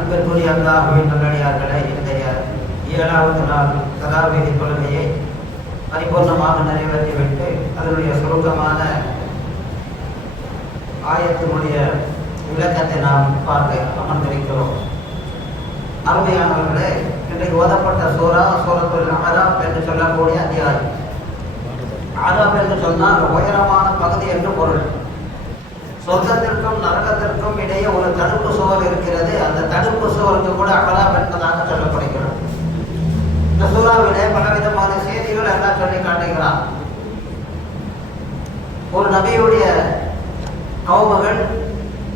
அன்பிற்குரிய அல்லாஹ்வின் நல்லடியார்களே, இன்றைய 7வது நாள் தராவீஹ் தொழுகையை பரிபூர்ணமாக நிறைவேற்றிவிட்டு அதனுடைய சுருக்கமான ஆயத்தினுடைய விளக்கத்தை நாம் பார்க்க அமர்ந்திருக்கிறோம். அருமையானவர்களே, இன்றைக்கு ஓதப்பட்ட சூரத்துல் அஹ்ஸாப் என்று சொல்லக்கூடிய அத்தியாயம். அஹ்ஸாப் என்று சொன்னால் உயரமான பகுதி என்று பொருள். சொர்க்கத்திற்கும் நரகத்திற்கும் இடையே ஒரு தடுப்பு சுவர் இருக்கிறது. அந்த தடுப்பு சுவருக்கு கூட அஹ்ஸாப் என்பதாக சொல்லப்படுகிறது. இந்த சூறாவிலே பலவிதமான செய்திகள் எல்லாம் சொல்லி காட்டுகிறார். ஒரு நபியுடைய கௌமுகள்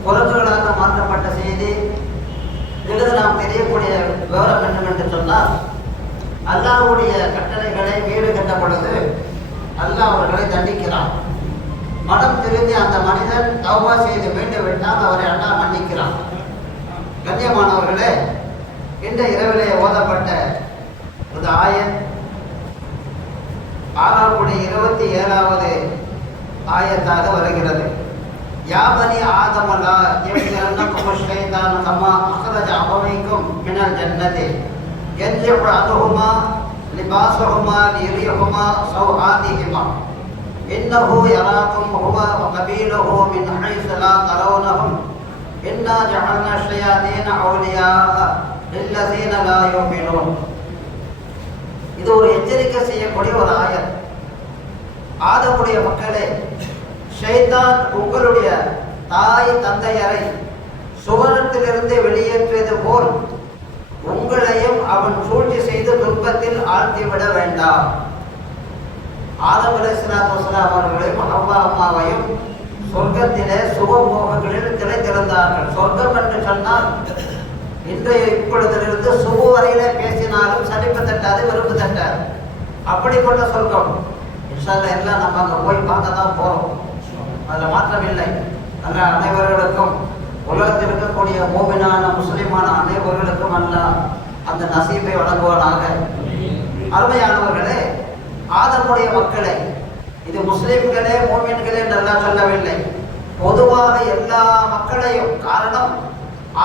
குரங்குகளாக மாற்றப்பட்ட செய்தி. இதிலிருந்து நாம் தெரியக்கூடிய விவரம் என்னவென்று சொன்னால், அல்லாஹ்வுடைய கட்டளைகளை மீறி கண்ட பொழுது அல்லாஹ் அவர்களை தண்டிக்கிறான். மனம் திரும்பி அந்த மனிதன் தௌபா செய்து மீண்டும் விட்டால் அவரை அல்லாஹ் மன்னிக்கிறான். கண்ணியமானவர்களே, இந்த இரவிலே ஓதப்பட்ட இந்த ஆயத் ஆறாவுடைய 27வது ஆயத்தாக வருகிறது. யாபனி ஆதமலா யம்னக்கும் ஷைத்தானு கமா அக்ரஜ அபவைக்கும் மினல் ஜன்னதி யன்ஜபு அதுஹுமா லிபாஸுஹுமா லியுரிஹுமா சௌஆதிஹிமா இன்னஹு யராக்கும் ஹுவ வ கபீலுஹு மின் ஹைஸு லா தரவுனஹும் இன்னா ஜஅல்னா ஷயாதீன அவுலியா லில்லஸீன லா யுமினூன். இது ஒரு எச்சரிக்கை செய்யக்கூடிய ஒரு ஆயத். ஆதமுடைய மக்களே, ஷைத்தான் உங்களுடைய தாய் தந்தையரை சுவனத்திலிருந்து வெளியேற்றியது போல் உங்களையும் அவன் சூழ்ச்சி செய்து துன்பத்தில் ஆழ்த்திவிட வேண்டாம். ஆதம் அலைஹிஸ்ஸலாத்து வஸ்ஸலாம் அவர்களையும் ஹவ்வா அம்மாவையும் சொர்க்கத்திலே சுகமோகங்களில் திளைத்திருந்தார்கள். சொர்க்கம் என்று சொன்னால் இன்றைய இப்பொழுதிலிருந்து சுபு வரையிலே பேசினாலும் சலிப்பு தட்டாது, வெறுப்பு தட்டாது. அப்படிப்பட்ட சொர்க்கம். இன்ஷா அல்லாஹ் எல்லாம் நம்ம அங்கே போய் பார்க்க தான் போகிறோம். அதில் மாற்றம் இல்லை. அல்ல அனைவர்களுக்கும், உலகத்தில் இருக்கக்கூடிய மூமினான முஸ்லிமான அனைவர்களுக்கும் அல்லாஹ் அந்த நசீபை வழங்குவானாக. அருமையானவர்களே, ஆதமுடைய மக்களே, இது முஸ்லிம்களே மூமின்களே நல்லா சொல்லவில்லை, பொதுவாக எல்லா மக்களையும். காரணம்,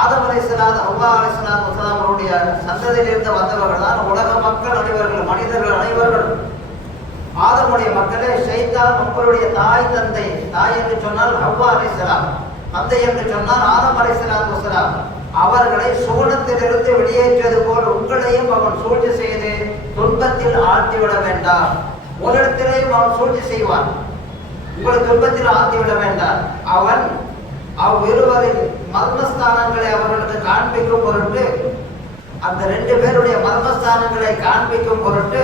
ஆதம் அலைஹிஸ்ஸலாம் ஹவ்வா அலைஹிஸ்ஸலாம் அவருடைய சந்ததியிலிருந்து வந்தவர்கள் தான் உலக மக்கள் அனைவர்கள், மனிதர்கள் அனைவர்கள். ஆதமுடைய மக்களே, ஷைத்தான் உங்களுடைய தாய் தந்தை, தாய் என்று சொன்னால் ஹவ்வா அலைஹிஸ்ஸலாம், தந்தை என்று சொன்னால் ஆதம் அலைஹிஸ்ஸலாத்து வஸ்ஸலாம், அவர்களை சுவனத்திலிருந்து வெளியேற்றியது போல் உங்களையும் அவன் சூழ்ச்சி செய்து துன்பத்தில் ஆழ்த்திவிட வேண்டாம். உங்களிடத்திலேயும் அவன் சூழ்ச்சி செய்வான், உங்களை துன்பத்தில் ஆழ்த்திவிட வேண்டாம். அவன் அவ்விருவரின் மர்மஸ்தானங்களை அவர்களுக்கு காண்பிக்கும் பொருட்டு, அந்த 2 பேருடைய மர்மஸ்தானங்களை காண்பிக்கும் பொருட்டு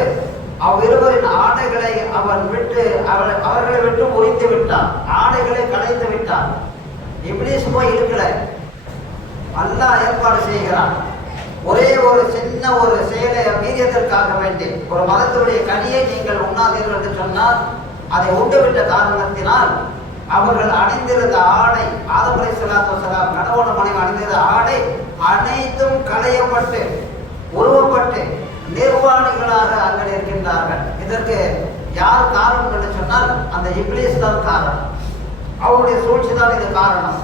அவ்விருவரின் ஆடைகளை அவன் விட்டு அவர்களை விட்டு உரித்து விட்டான், ஆடைகளை களைந்து விட்டான். இப்லீஸ் போய் இருக்கல, அல்லாஹ் ஏற்பாடு செய்கிறான். ஒரே ஒரு சின்ன ஒரு செயலை மீறியதற்காக வேண்டி, ஒரு மதத்தினுடைய கனியை நீங்கள் உண்ணாதீர்கள் என்று சொன்னால், அதை உண்டுவிட்ட காரணத்தினால் அவர்கள் அணிந்திருந்த ஆடை, ஆதம் அலைஹிஸ்ஸலாத்து வஸ்ஸலாம் கணவன் மனைவி அணிந்திருந்த ஆடை அனைத்தும் களையப்பட்டு உருவப்பட்டு நிர்வாணிகளாக அங்கே இருக்கின்றார்கள். இதற்கு யார் காரணம் என்று சொன்னால் அந்த இப்லீஸ் தான் காரணம். அவருடைய சூழ்ச்சி தான் இது காரணம்.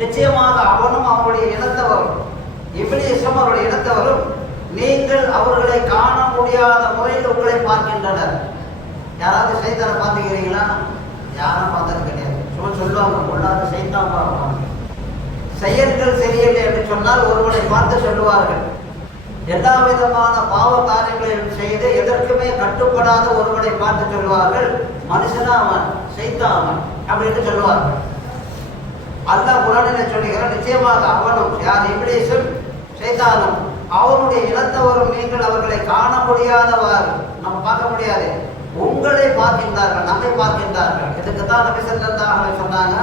நிச்சயமாக அவனும் அவருடைய இனத்தவரும், இப்லீஸும் அவருடைய இனத்தவரும் நீங்கள் அவர்களை காண முடியாத முறையில் உங்களை பார்க்கின்றனர். யாராவது சைத்தானை பார்த்துக்கிறீங்களா? யாரும் பார்த்தது கிடையாது. சொல்லுவாங்க, கொள்ளாத சைத்தான் பார்ப்பாங்க. செயல்கள் சரியில்லை என்று சொன்னால் ஒருவனை பார்த்து சொல்லுவார்கள். எல்லா விதமான பாவ காரியங்களையும் செய்து எதற்குமே கட்டுப்படாத ஒருவனை பார்த்து சொல்லுவார்கள், மனுஷனா அவன், சைத்தான் அவன் அப்படின்னு சொல்லுவார்கள். அல்லாஹ் குர்ஆனிலே சொல்லுகிறார், நிச்சயமாக அவனும், யார் இப்லீஸும் சைத்தானும், அவனுடைய இனத்தவரும் நீங்கள் அவர்களை காண முடியாதவாறு, நம்ம பார்க்க முடியாது, உங்களை பார்க்கின்றார்கள், நம்மை பார்க்கின்றார்கள். இதுக்கு தான் நபி ஸல்லல்லாஹு அலைஹி சொன்னாங்க,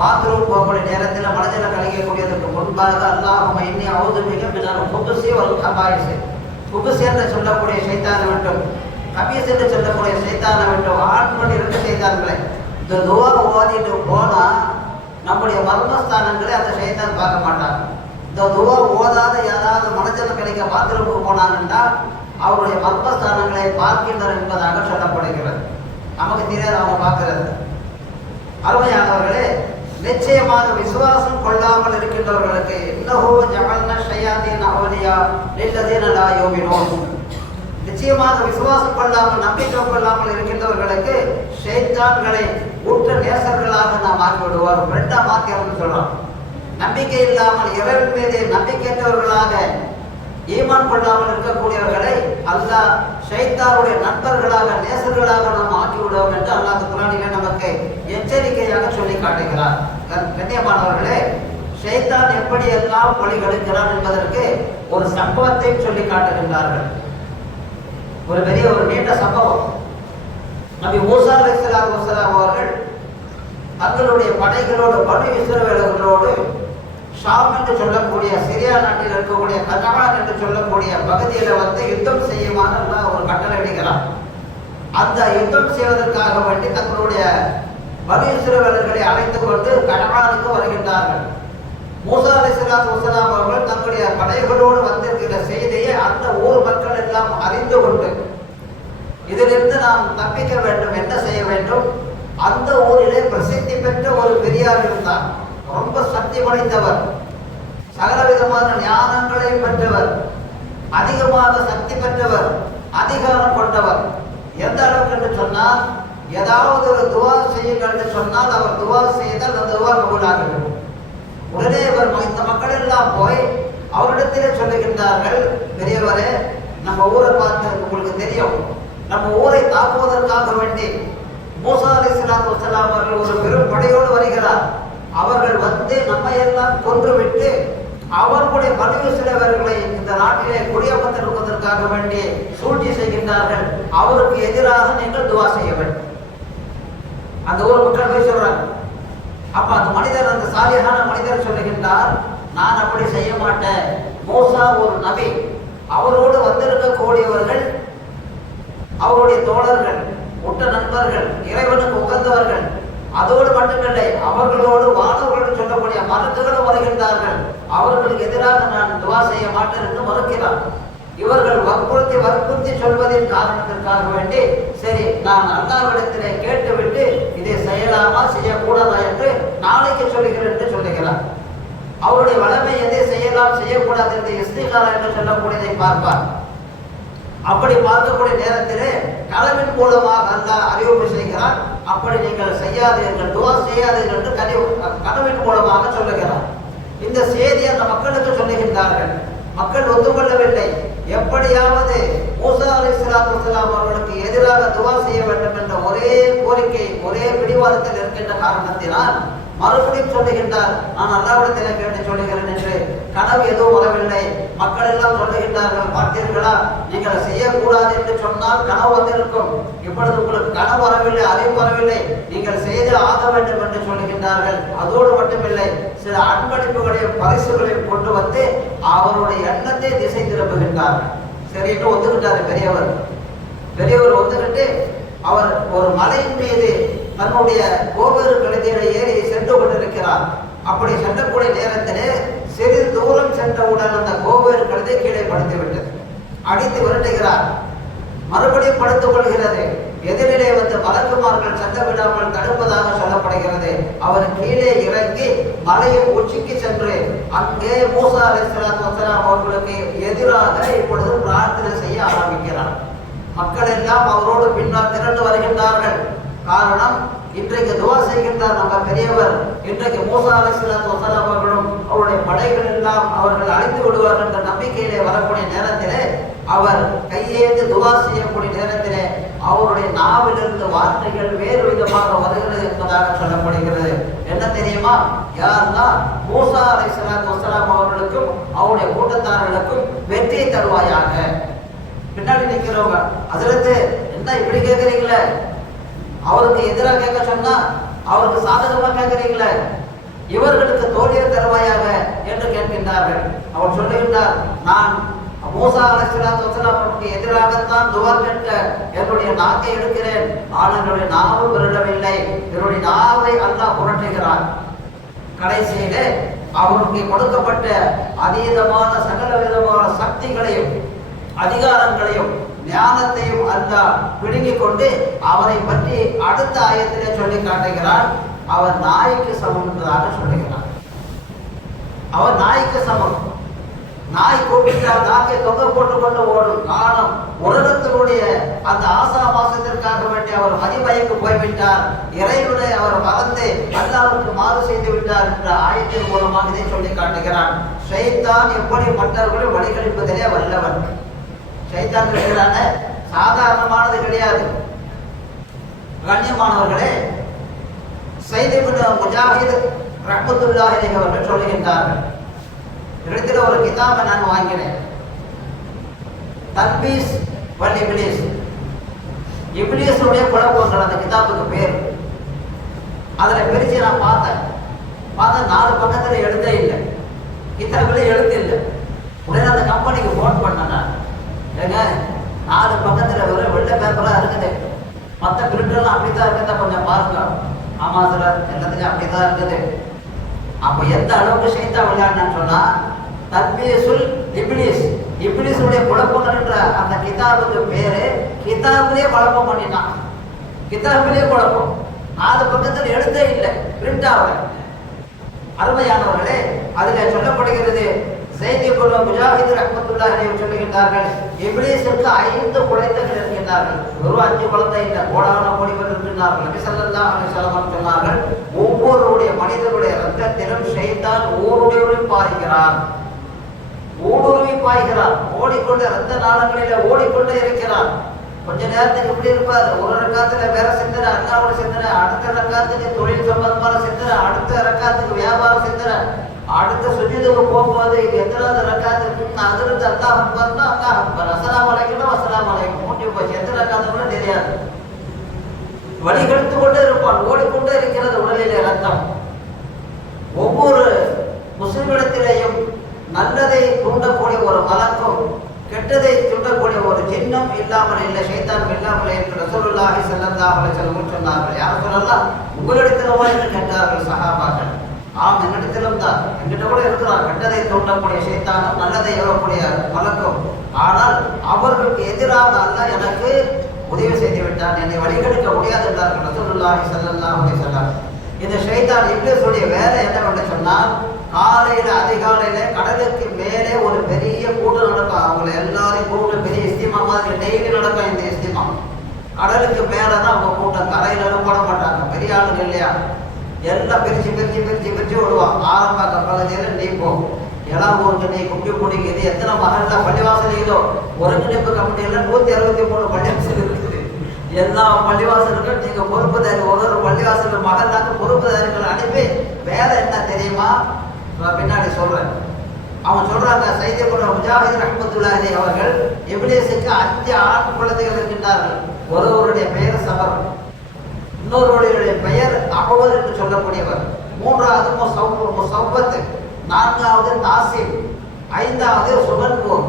பாத்ரூம் போகக்கூடிய நேரத்தில் மனதில் கழிக்கக்கூடியதற்கு முன்பாக அல்லாஹும்ம இன்னி அஊது பிக மினல் குபுஸி வல் கபாயிஸ், குபுஸ் என்று சொல்லக்கூடிய சைத்தானை விட்டும், கபீஸ் என்று சொல்லக்கூடிய சைத்தானை விட்டும், ஆண் பெண் 2 சைத்தான்களை இந்த துவா ஓதிட்டு போனால் நம்முடைய மர்மஸ்தானங்களை அந்த சைத்தான் பார்க்க மாட்டாங்க. இந்த துவா ஓதாத யாராவது மனதில் கழிக்க பாத்ரூமுக்கு போனாங்கன்னா அவருடைய மர்மஸ்தானங்களை பார்க்கின்றனர் என்பதாக சொல்லப்படுகிறது. நமக்கு தெரியாது அவங்க பார்க்கிறது. அருமையானவர்களே, நிச்சயமாக விசுவாசம் கொள்ளாமல் இருக்கின்றவர்களுக்கு இன்னஹு ஜஅல்னா ஷயாதீன அவ்லியா லில்லதீன லா யுமினூன், நிச்சயமாக விசுவாசம் கொள்ளாமல் நம்பிக்கை கொள்ளாமல் இருக்கின்றவர்களுக்கு ஷைத்தான்களை உற்ற நேசர்களாக நாம் ஆக்கி விடுவார். ரெண்டா மாத்தி அவங்க சொல்றோம். நம்பிக்கை இல்லாமல் இறைவன் மீது நம்பிக்கையற்றவர்களாக ஈமான் கொள்ளாமல் இருக்கக்கூடியவர்களை அல்லாஹ் ஷைத்தானுடைய நண்பர்களாக நேசர்களாக நாம் ஆக்கி விடுவோம் என்று அல்லாஹ் குர்ஆனிலே நமக்கு எச்சரிக்கையாக சொல்லி காட்டுகிறார். கண்ணியமானவர்களே, ஷைத்தான் எப்படி எல்லாம் வழிகெடுக்கிறான் என்பதற்கு ஒரு சம்பவத்தை சொல்லி காட்டுகின்றார்கள். ஒரு நீண்ட சம்பவம். நபி மூசா அலைஹிஸ்ஸலாத்து வஸ்ஸலாம் அவர்கள் தங்களுடைய படைகளோடு பனு இஸ்ரவேலர்களோடு ஷாம் என்று சொல்லக்கூடிய சிரியா நாட்டில் இருக்கக்கூடிய கனஆன் என்று சொல்லக்கூடிய பகுதியில் யுத்தம் செய்யுமாறு அல்லாஹ் ஒரு கட்டளை இடுகிறார். அந்த யுத்தம் செய்வதற்காக வேண்டி தங்களுடைய பனு இஸ்ரவேலர்களை அழைத்துக் கொண்டு கனஆனுக்கு வருகின்றார்கள். மூசா அலைஹிஸ்ஸலாத்து வஸ்ஸலாம் அவர்கள் தங்களுடைய படைகளோடு வந்திருக்கிற செய்தியை அந்த ஊர் மக்கள் எல்லாம் அறிந்து கொண்டு இதிலிருந்து நாம் தப்பிக்க வேண்டும், என்ன செய்ய வேண்டும்? அந்த ஊரிலே பிரசித்தி பெற்ற ஒரு பெரியார் இருந்தார். ரொம்ப சக்தி படைத்தவர், சகல விதமான ஞானங்களை பெற்றவர், அதிகமாக சக்தி பெற்றவர், அதிகாரம் கொண்டவர். எந்த அளவுக்கு என்று சொன்னால், ஏதாவது ஒரு துவா செய்யுங்கள் என்று சொன்னால் அவர் துவா செய்தால் அந்த துவா கபூலாகிறது. உடனே இந்த மக்கள் எல்லாம் போய் அவரிடத்திலே சொல்லுகின்றார்கள், பெரியவரே, நம்ம ஊரை பார்த்து உங்களுக்கு தெரியும், நம்ம ஊரை தாக்குவதற்காக வேண்டி மூசா அலைஹிஸ்ஸலாத்து வஸ்ஸலாம் அவர்கள் ஒரு பெரும் படையோடு வருகிறார். அவர்கள் நம்மை எல்லாம் கொன்றுவிட்டு அவர்களுடைய பனு இஸ்ரவேலர்களை இந்த நாட்டிலே குடியமர்த்திருப்பதற்காக வேண்டி சூழ்ச்சி செய்கின்றார்கள். அவருக்கு எதிராக நீங்கள் துவா செய்ய வேண்டும். அந்த ஊர் மக்கள் போய் சொல்றாங்க. அப்ப அந்த மனிதர், அந்த சாலிஹான மனிதர் சொல்லுகின்றார், நான் அப்படி செய்ய மாட்டேன். மூசா ஒரு நபி, அவரோடு வந்திருக்கக்கூடியவர்கள் அவருடைய தோழர்கள், உற்ற நண்பர்கள், இறைவனுக்கு உகந்தவர்கள். அதோடு மட்டுமில்லை, அவர்களோடு வானவர்கள் சொல்லக்கூடிய மலக்குகளும் வருகின்றார்கள். அவர்களுக்கு எதிராக நான் துவா செய்ய மாட்டேன் என்று மறுக்கிறார். இவர்கள் வற்புறுத்தி சொல்வதின் காரணத்திற்காக வேண்டி சரி, நான் அல்லாஹ்விடத்திலே கேட்டுவிட்டு இதை செய்யலாமா செய்யக்கூடாதா என்று நாளைக்கு சொல்லுகிறேன் என்று சொல்லுகிறார். அவருடைய வளமை எதை செய்யலாம் செய்யக்கூடாது என்று இஸ்திகாரா என்று சொல்லக்கூடியதை பார்ப்பார். அப்படி பார்க்கக்கூடிய நேரத்திலே கனவின் மூலமாக அல்லாஹ் அறிவிப்பு செய்கிறார். அப்படி நீங்கள் செய்யாதீர்கள், துவா செய்யாதீர்கள் என்று கனவின் மூலமாக சொல்லுகிறார். இந்த செய்தி அந்த மக்களுக்கு சொல்லுகின்றார்கள். மக்கள் ஒத்துக்கொள்ளவில்லை. எப்படியாவது மூசா அலைஹிஸ்ஸலாத்து வஸ்ஸலாம் அவர்களுக்கு எதிராக துவா செய்ய வேண்டும் என்ற ஒரே கோரிக்கை, ஒரே பிடிவாதத்தில் இருக்கின்ற காரணத்தினால் மறுபடியும் சொல்லுகின்றார், நான் அல்லாஹ்விடத்திலே கேட்டு சொல்லுகிறேன் என்று. கனவு எதுவும் வரவில்லை. மக்கள் எல்லாம் சொல்லுகின்றார்கள், பார்த்தீர்களா, நீங்கள் செய்யக்கூடாது என்று சொன்னால் கனவு வந்திருக்கும். இப்பொழுது உங்களுக்கு கனவு வரவில்லை, அறிவு வரவில்லை, நீங்கள் செய்து ஆக வேண்டும் என்று சொல்லுகின்றார்கள். அதோடு மட்டுமில்லை, சில அன்பளிப்புகளையும் பரிசுகளையும் கொண்டு வந்து அவருடைய எண்ணத்தை திசை திருப்புகின்றார்கள். சரி என்று ஒத்துக்கிட்டார் பெரியவர் ஒத்துக்கிட்டு அவர் ஒரு மலையின் மீது தன்னுடைய கோவேறு கழுதையில ஏறி சென்று கொண்டிருக்கிறார். அப்படி சென்றக்கூடிய நேரத்திலே சிறிது தூரம் சென்றவுடன் அந்த கோவேறு கழுதை கீழே படுத்து விட்டது. அடித்து விரட்டுகிறார். மறுபடியும் படுத்துக் கொள்கிறது. எதிரிலே மலக்குமார்கள் செல்ல விடாமல் தடுப்பதாக சொல்லப்படுகிறது. அவர் கீழே இறங்கி மலையின் உச்சிக்கு சென்று அங்கே மூசா அலைஹிஸ்ஸலாத்து வஸ்ஸலாம் அவர்களுக்கு எதிராக இப்பொழுது பிரார்த்தனை செய்ய ஆரம்பிக்கிறார். மக்கள் எல்லாம் அவரோடு பின்னால் திரண்டு வருகின்றார்கள். காரணம், இன்றைக்கு துவா செய்கின்றார் நம்ம பெரியவர். இன்றைக்கு மூசா அலைஹிஸ்ஸலாத்து வஸ்ஸலாம் அவர்களும் அவருடைய படைகள் எல்லாம் அவர்கள் அழித்து விடுவார்கள் என்ற நம்பிக்கையிலே வரக்கூடிய நேரத்திலே அவர் கையேந்து துவா செய்யக்கூடிய நேரத்திலே அவருடைய நாவிலிருந்து வார்த்தைகள் வேறு விதமாக வருகிறது என்பதாக சொல்லப்படுகிறது. என்ன தெரியுமா? யாருன்னா மூசா அலைஹிஸ்ஸலாத்து வஸ்ஸலாம் அவர்களுக்கும் அவருடைய கூட்டத்தார்களுக்கும் வெற்றி தருவாயாக. பின்னாடி நிற்கிறவங்க, அதிலிருந்து என்ன இப்படி கேட்குறீங்களே, அவருக்கு எதிராக கேட்க சொன்னா அவருக்கு சாதகமா கேட்கிறீங்களே, இவர்களுக்கு தோல்வியை தருவாயாக என்று கேட்கின்றார்கள். அவர் சொல்லுகின்றார், நான் மூசா அலைஹிஸ்ஸலாத்து வஸ்ஸலாம் அவருக்கு எதிராகத்தான் துவா கேட்க என்னுடைய நாக்கை எடுக்கிறேன். ஆனால் என்னுடைய நாவு விரலவில்லை. என்னுடைய நாவை அல்லாஹ் புரட்டுகிறார். கடைசியிலே அவருக்கு கொடுக்கப்பட்ட அதீதமான சகல விதமான சக்திகளையும் அதிகாரங்களையும் ஞானத்தையும் அல்லாஹ் பிடுங்கிக் கொண்டு அவரை பற்றி அடுத்த ஆயத்திலே சொல்லி காட்டுகிறார். அவன் நாய்க்கு சமம் என்பதாக சொல்லுகிறான். அவன் நாய்க்கு சமம். நாய் கூப்பிட்டால் நாக்கை தொகை போட்டுக்கொண்டு ஓடும் காலம். உலகத்தினுடைய அந்த ஆசாபாசத்திற்காக வேண்டி அவர் மதிமயக்கு போய்விட்டார், இறைவனை அவர் மறந்து அல்லாஹ்வுக்கு மாறு செய்து விட்டார் என்ற ஆயத்தின் மூலமாக இதை சொல்லி காட்டுகிறான். ஷைத்தான் எப்படி மற்றவர்களை வழிகழிப்பதிலே வல்லவன். ஷைத்தான் இருக்கிறான சாதாரணமானது கிடையாது. கண்ணியமானவர்களே, ஸைத் இப்னு முஜாஹித் ரஹ்மத்துல்லாஹி அலைஹி அவர்கள் சொல்லுகின்றார்கள், இடத்துல ஒரு கிதாபை நான் வாங்கினேன், தல்பீஸ் வல் இப்லீஸ், இப்லீஸுடைய குழப்பங்கள் அந்த கிதாபுக்கு பேர். அதில் பிரித்து நான் பார்த்தா 4 பக்கத்தில் எழுத்தே இல்லை, கிதாபில் எழுத்து இல்லை. உடனே அந்த கம்பெனிக்கு ஃபோன் பண்ணேன் நான், ஏங்க 4 பக்கத்தில் வெறும் வெள்ளை பேப்பராக இருக்குது, மற்ற பிரிண்டெல்லாம் அப்படி தான் இருக்குதா கொஞ்சம் பாருங்க. ஆமாம் சார், எல்லாத்துலையும் அப்படி தான் இருக்குது. அப்போ எந்த அளவுக்கு ஷைத்தான் விளையாடுன்னு சொன்னால், தல்பீஸுல் இப்லீஸ், இப்லீஸுடைய குழப்பங்கள் என்ற அந்த கிதாபுக்கு பேரு கிதாபிலே குழப்பம் பண்ணிட்டான். கிதாபிலே குழப்பம், 4 பக்கத்தில் எழுத்தே இல்லை, பிரிண்ட் ஆகல. அருமையானவர்களே, அதில் சொல்லப்படுகிறது, ஸைத் இப்னு முஜாஹித் ரஹ்மத்துல்லாஹி அலைஹி சொல்லுகின்றார்கள், இப்லீஸுக்கு 5 குழந்தைகள் இருக்கின்றார்கள். ஒரு 5 குழந்தை இல்லை, கோடான கோடி பேர் இருக்கின்றார்கள். நபி ஸல்லல்லாஹு அலைஹி வஸல்லம் சொன்னார்கள், ஒவ்வொருடைய மனிதனுடைய ரத்தத்திலும் ஷைத்தான் ஊடுருவி பாய்கிறான், ஊடுருவி பாய்கிறான், ஓடிக்கொண்டு ரத்த நாளங்களில ஓடிக்கொண்டு இருக்கிறான். கொஞ்ச நேரத்துக்கு இப்படி இருப்பார், ஒரு ரக்காத்துல வேற சிந்தனை, அல்லாஹ்வோட சிந்தனை, அடுத்த ரக்காத்துக்கு தொழில் சம்பந்தமான சிந்தனை, அடுத்த ரக்காத்துக்கு வியாபார சிந்தனை, அடுத்த சுஜூதுக்கு போகும்போது இது எத்தனாவது ரக்காத்துக்கு அதிலிருந்து அல்லாஹ் அக்பர்னா அல்லாஹ் அக்பர், அஸ்ஸலாமு அலைக்கும் அஸ்ஸலாமு அலைக்கும், மூட்டி போச்சு, எத்தனை ரக்காத்து கூட தெரியாது. வழிகெடுத்து கொண்டே இருப்பான், ஓடிக்கொண்டே இருக்கிறது உடலிலே ரத்தம். ஒவ்வொரு முஸ்லிமிடத்திலேயும் நல்லதை தூண்டக்கூடிய ஒரு மலக்கும் கெட்டதை தூண்டக்கூடிய ஒரு ஜின்னும் இல்லாமல் இல்லை, ஷைத்தானும் இல்லாமல் என்று ரசூலுல்லாஹி ஸல்லல்லாஹு அலைஹி வஸல்லம் சொன்னார்கள். யார் சொல்லலாம், உங்களிடத்திலவா என்று கேட்டார்கள் சஹாபாக்கள். ஆம், என்னிடத்திலும் தான், என்கிட்ட கூட இருக்கிறார் கெட்டதை தூண்டக்கூடிய ஷைத்தானும் நல்லதை ஏவக்கூடிய மலக்கும். ஆனால் அவர்களுக்கு எதிராக அல்லாஹ் எனக்கு உதவி செய்து விட்டான், என்னை வழிகெடுக்க முடியாது என்றார்கள் ரசூலுல்லாஹி ஸல்லல்லாஹு அலைஹி வஸல்லம். இந்த ஷைத்தான் இப்லீஸுடைய வேலை என்னவென்று சொன்னால், காலையில அதிகாலையில கடலுக்கு மேலே ஒரு பெரிய கூட்டம் நடக்கும். அவங்களை எல்லாரையும் கூட்டம் பெரிய இஸ்திமா மாதிரி டெய்லி நடக்கும். இந்த இஸ்திமா கடலுக்கு மேலதான் அவங்க கூட்டம், கரையில போட மாட்டாங்க, பெரிய ஆளுங்க இல்லையா, எல்லாம் பிரிச்சு பிரிச்சு பிரிச்சு பிரிச்சு விடுவான். ஆரம்ப பகுதியில் நீ போ, ஊருக்கு நீ குட்டி குடிக்குது, எத்தனை மகள்ல பள்ளிவாசல் இதோ ஒருங்கிணைப்பு கமிட்டியில 163 பள்ளிவாசல் இருக்குது. எல்லா பள்ளிவாசலுக்கும் நீங்க பொறுப்புதாரி, ஒரு பள்ளிவாசல் மகளாக்கு பொறுப்புதாரிகளை அனுப்பி வேலை என்ன தெரியுமா, பின்னாடி சொல்றேன். அவன் சொல்றாங்க, ஸைத் இப்னு முஜாஹித் ரஹ்மத்துல்லாஹி அலைஹி அவர்கள் இப்லீஸுக்கு 5 ஆண் குழந்தைகள் இருக்கின்றார்கள். ஒருவருடைய பெயர் சபர், இன்னொருவருடைய பெயர் அபவர் என்று சொல்லக்கூடியவர், 3வது முஸவ்வத், 4வது நாசிம், 5வது சுகன்பூர்.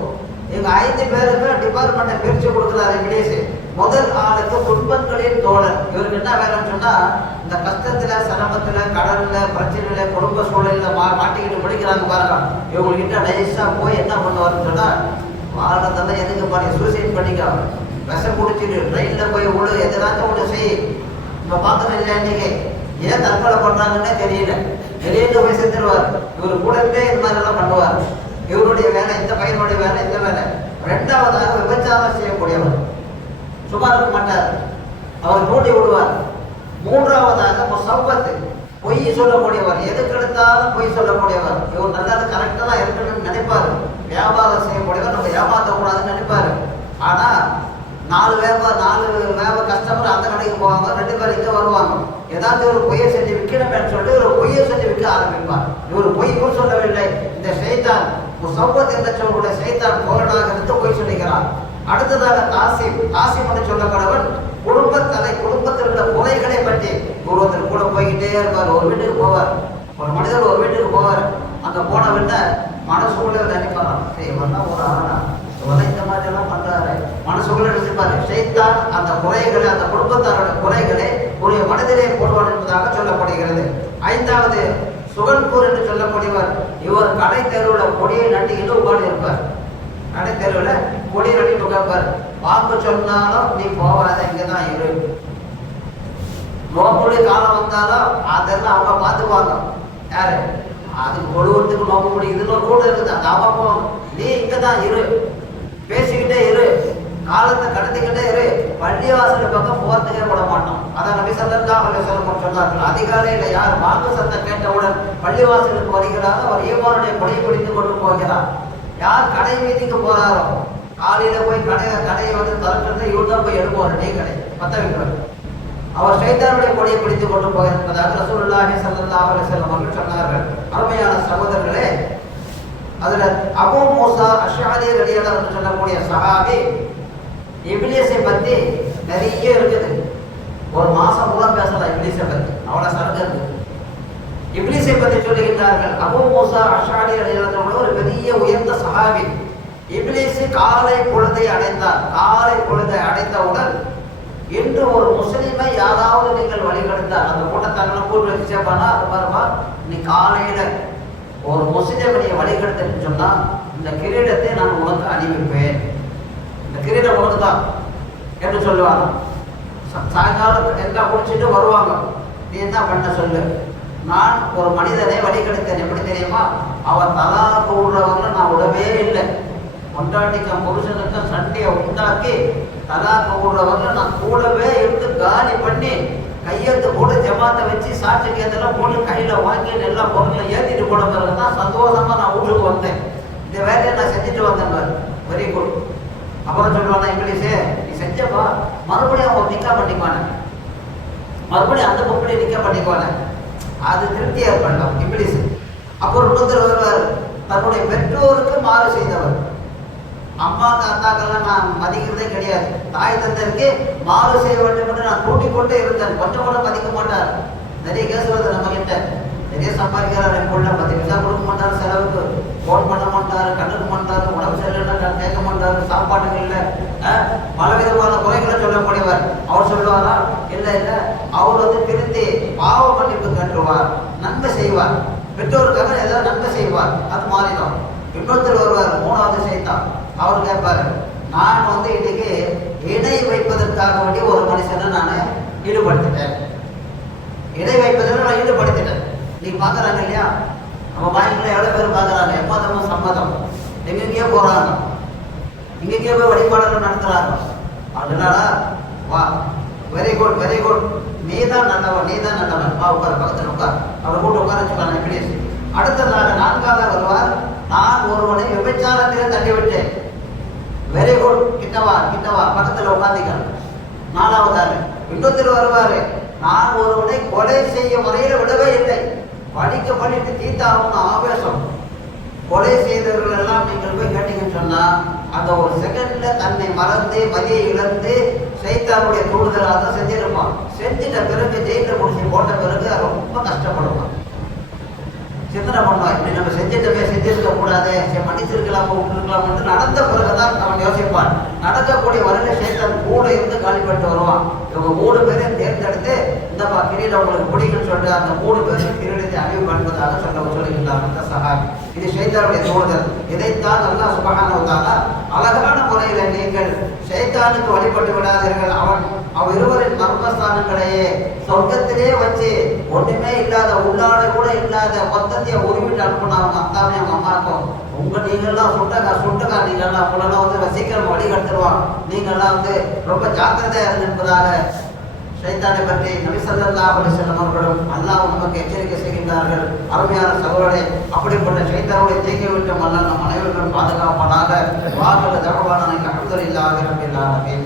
இவங்க 5 பேருக்கு டிபார்ட்மெண்ட்டை பிரித்து கொடுக்குறாரு இப்லீஸ். முதல் ஆளுக்கு துன்பங்களின் தோழன். இவருக்கு என்ன வேலைன்னு சொன்னா, இந்த கஷ்டத்துல சிரமத்துல கடல்ல பிரச்சனையில குடும்ப சூழலில் மாட்டிக்கிட்டு முடிக்கிறாங்க பாருங்க, இவங்ககிட்ட நைஸா போய் என்ன பண்ணுவாருன்னு சொன்னா, வாழ்றதெல்லாம் எதுக்கு பண்ணி சூசைட் பண்ணிக்க, விஷம் குடிச்சிட்டு ட்ரெயின்ல போய் விடு, எதனாச்சும் ஒன்று செய். இப்ப பார்க்கணும் இல்லையா, இன்னைக்கு ஏன் தற்கொலை பண்றாங்கன்னே தெரியல, வெளியிட்டு போய் செத்துருவார். இவர் கூட இருந்தே இந்த மாதிரி எல்லாம் பண்ணுவார். இவருடைய வேலை, இந்த பையனுடைய வேலை, இந்த வேலை. 2வதாக விபச்சாரம் செய்யக்கூடியவர், சும்மா இருக்க மாட்டார், அவர் தூண்டி விடுவார். 3வதாக முஸவ்வத், பொய் சொல்லக்கூடியவர், எதுக்கு எடுத்தாலும் பொய் சொல்லக்கூடியவர். இவர் நல்லா கரெக்டாக தான் இருக்கணும்னு நினைப்பாரு, வியாபாரம் செய்யக்கூடியவர், நம்ம ஏமாற்றக்கூடாதுன்னு நினைப்பாரு. ஆனா 4 வியாபார கஸ்டமர் அந்த கடைக்கு போவாங்க, 2 பேர் இங்கே வருவாங்க, ஏதாச்சும் ஒரு பொய்யை செஞ்சு விற்கணும்னு சொல்லிட்டு ஒரு பொய்யை செஞ்சு விற்க ஆரம்பிப்பார். இவர் பொய் கூட சொல்லவில்லை, இந்த ஷைத்தான் முஸவ்வத் என்ற சொல்லுடைய ஷைத்தான் தோழனாக இருந்து பொய் சொல்லுகிறார். அடுத்ததாக தாசிம், தாசிம் என்று சொல்லப்படுவன் குடும்பத்தில் உள்ள குறைகளை பற்றி ஒருத்தர் கூட போய்கிட்டே இருப்பார். ஒரு வீட்டுக்கு போவார், ஒரு மனிதர் ஒரு வீட்டுக்கு போவார். அங்க போன விட மனசுக்குள்ள நினைப்பாராம், செய்வா ஒரு ஆனா இந்த மாதிரி எல்லாம் பண்றாரு, மனசுக்குள்ள நினைப்பாரு. ஷைத்தான் அந்த குறைகளை, அந்த குடும்பத்தாரோட குறைகளை ஒரு மனிதரை போடுவார் என்பதாக சொல்லப்படுகிறது. 5வது சுகன்பூர் என்று சொல்லக்கூடியவர், இவர் கடை தெருவில் கொடியை நட்டிக்கிட்டு உட்கார்ந்து இருப்பார். கடை தெருவில் கொடியை நட்டிட்டு உட்கார்ப்பார். வாங்க சொன்னாலும் நீ போவாத, இங்கதான் இரு, நோம்புடைய காலம் வந்தாலும் அதெல்லாம் அவங்க பார்த்துக்குவாங்க. யாரு அதுக்கு கொழுவத்துக்கு நோம்பு முடியுதுன்னு ஒரு கூட்டம் இருக்குது. அது அவங்க நீ இங்கே தான் இரு, பேசிக்கிட்டே இரு, காலத்தை கடத்திக்கிட்டே இரு, பள்ளிவாசல் பக்கம் போகிறதுக்கே விட மாட்டோம். அதான் நபி ஸல்லல்லாஹு அலைஹி வஸல்லம் சொன்னார்கள், அதிகாலையில் யார் வாக்கு சத்தம் கேட்டவுடன் பள்ளிவாசலுக்கு வருகிறாரோ அவர் ஈமானுடைய கொடை பிடித்து கொண்டு போகிறார். யார் கடை வீதிக்கு போறாரோ காலையில் போய் கடையை வந்து திறக்கிறது, இவர் தான் போய் எடுப்பார் டீ கடை பற்ற வைக்கிறார். அவர் ஷைத்தானுடைய கொடையை பிடித்து கொண்டு போகிறதாக ரசூலுல்லாஹி ஸல்லல்லாஹு அலைஹி வஸல்லம் அவர்கள் சொன்னார்கள். அருமையான சகோதரர்களே, அதுல அபூ மூஸா அஷ்அரி ரலியல்லாஹு அன்ஹு சொல்லக்கூடிய சஹாபி இப்லீஸை பத்தி நிறைய இருக்குது. ஒரு மாசம் கூட பேசலாம் இப்லீஸை பத்தி, அவ்வளவு சரக்கு இருக்குது. இப்லீஸை பத்தி சொல்லுகின்றார்கள். அபூ மூஸா அஷ்அரி ரலியல்லாஹு அன்ஹு ஒரு பெரிய உயர்ந்த சஹாபி. இப்லீஸ் காலை பொழுதை அடைந்தார். காலை பொழுதை அடைந்தவுடன் இன்று ஒரு முஸ்லீமை யாராவது நீங்கள் வழிகெடுத்தால் அந்த கூட்டத்தாங்கலாம் கூட்டு வச்சு சேர்ப்பானா, அது பாருமா நீ காலையில ஒரு முஸ்லீமை நீ வழிகெடுத்துன்னு சொன்னா இந்த கிரீடத்தை நான் உனக்கு அணிவிப்பேன், இந்த கிரீடம் உனக்கு தான் என்று சொல்லுவாங்க. சாயங்காலம் எல்லாம் குடிச்சிட்டு வருவாங்க. நீ என்ன பண்ண சொல்லு, நான் ஒரு மனிதனை வழிகெடுத்தேன். எப்படி தெரியுமா, அவன் தலா கூடுறவங்க நான் விடவே இல்லை. கொண்டாட்டிக்கும் புருஷனுக்கும் சண்டையை உண்டாக்கி தலா கூடுறவங்க நான் கூடவே இருந்து காலி பண்ணி கையெழுத்து போட்டு ஜமாத்தை வச்சு சாட்சி கேந்தெல்லாம் போட்டு கையில் வாங்கி எல்லா பொருளையும் ஏற்றிட்டு போன பிறகு தான் சந்தோஷமா நான் வீட்டுக்கு வந்தேன். இந்த வேலையை நான் செஞ்சுட்டு வந்தேன். Very good. அப்புறம் சொல்லுவானா இங்கிலீஷே, நீ செஞ்சப்பா மறுபடியும் அவங்க நிக்கா பண்ணிக்குவானே, மறுபடியும் அந்த பொம்பளை நிக்கா பண்ணிக்குவானே, அது திருப்தி ஏற்படலாம் இங்கிலீஷ். அப்புறம் இன்னொருத்தர் வருவார், தன்னுடைய பெற்றோருக்கு மாறு செய்தவர். அம்மாவுக்கு அத்தாக்கெல்லாம் நான் மதிக்கிறதே கிடையாது, தாய் தந்தருக்கு மாறு செய்ய வேண்டும் என்று நான் கூட்டிக் கொண்டே இருந்தேன். கொஞ்சம் கூட மதிக்க மாட்டார். நிறைய கேஸ் வருது நம்ம கிட்ட, நிறைய சம்பாதிக்கிறார், என் பொண்ணை 10 பைசா கொடுக்க மாட்டார், செலவுக்கு ஃபோன் பண்ண மாட்டார், கண்டுக்க மாட்டார், உடம்பு சரியில்லைன்னா கேட்க மாட்டார், சாப்பாட்டுக்கு இல்லை, பலவிதமான குறைகளை சொல்லக்கூடியவர். அவர் சொல்லுவாரா, இல்லை இல்லை, அவர் வந்து திருத்தி பாவ மன்னிப்பு கட்டுவார், நன்மை செய்வார், பெற்றோருக்காக ஏதாவது நன்மை செய்வார், அது மாறிடும். இன்னொருத்தர் வருவார், 3வது சைத்தான். அவர் கேட்பாரு, நான் வந்து இன்னைக்கு இணை வைப்பதற்காக வேண்டிய ஒரு மனுஷனை நான் ஈடுபடுத்திட்டேன், இணை வைப்பதில் நான் ஈடுபடுத்திட்டேன். நீங்க பாக்குறாங்க இல்லையா, நம்ம பாய்களை எவ்வளவு பேர் பாக்குறாங்க, எப்போதமும் சம்மதம், எங்கெங்கேயோ போறாங்க, இங்கெங்கேயோ போய் வழிபாடுகள் நடத்துறாங்க. அதனால வா, வெரி குட் வெரி குட், நீ தான் நல்லவன், நீ தான் நல்லவன், வா உட்கார, பக்கத்தில் உட்கார், அவரை கூட்டு உட்கார வச்சுக்கலாம். இப்படி அடுத்ததாக 4வது வருவார், நான் ஒருவனை விபச்சாரத்திலே தள்ளிவிட்டேன். வெரி குட், கிட்டவா கிட்டவா, பக்கத்தில் உட்காந்துக்க. 4வதாக இன்னொருத்தர் வருவாரு, நான் ஒருவனை கொலை செய்ய முறையில் விடவே இல்லை, படிக்க பண்ணிட்டு தீத்தாவும் ஆவேசம். கொலை செய்தவர்கள் எல்லாம் நீங்கள் போய் கேட்டீங்கன்னு சொன்னா அந்த ஒரு செகண்ட்ல தன்னை மறந்து மதியை இழந்து சைத்தானுடைய தூண்டுதலாக தான் செஞ்சிருப்பான். செஞ்சிட்ட பிறகு ஜெயில முடிச்சு போட்ட பிறகு ரொம்ப கஷ்டப்படுவான். சிந்தனை பண்ணுவான், இப்படி நம்ம செஞ்சிருக்க கூடாது, மன்னிச்சிருக்கலாம் விட்டுருக்கலாம் என்று நடந்த பிறகுதான் அவன் யோசிப்பான். நடக்கக்கூடிய வரையில சைத்தான் கூட இருந்து காலிப்பட்டு வருவான். இவங்க 3 பேரையும் தேர்ந்தெடுத்து இந்தப்பா கிரீடம் உங்களுக்கு பிடிக்குன்னு சொல்லிட்டு அந்த 3 பேரும் கிரீடத்தை அறிவு பண்ணுவதாக சொல்லுகின்றார் அந்த சஹாபி. இது சைத்தானுடைய தூண்டுதல். இதைத்தான் அல்லாஹ் சுப்ஹானஹு வ தஆலா அழகான முறையில் நீங்கள் சைத்தானுக்கு வழிபட்டு விடாதீர்கள், அவன் இருவரின் மர்மஸ்தானங்களையே சொர்க்கத்திலே வச்சு ஒண்ணுமே இல்லாத உள்ளாடை கூட இல்லாத மொத்தத்தைய உரிமிட்டு அனுப்பினாங்க அத்தாமே அவங்க அம்மாக்கும். நீங்கள்லாம் சுட்டக்கா நீங்கள்லாம் உங்களெல்லாம் வந்து சீக்கிரம் வழி கட்டுருவான், நீங்கள்லாம் வந்து ரொம்ப ஜாக்கிரதையா இருந்து என்பதாக ஷைத்தானை பற்றி நபி ஸல்லல்லாஹு அலைஹி வஸல்லம் அவர்களும் அல்லாஹ் நமக்கு எச்சரிக்கை செய்கின்றார்கள். அருமையான சகோதரர்களே, அப்படிப்பட்ட ஷைத்தானுடைய தீங்கை விட்டு அல்லாஹ் நம் அனைவரும் பாதுகாப்பானாக. வாகன தகவலான அல்ஹம்துலில்லாஹி ரப்பில் ஆலமீன்.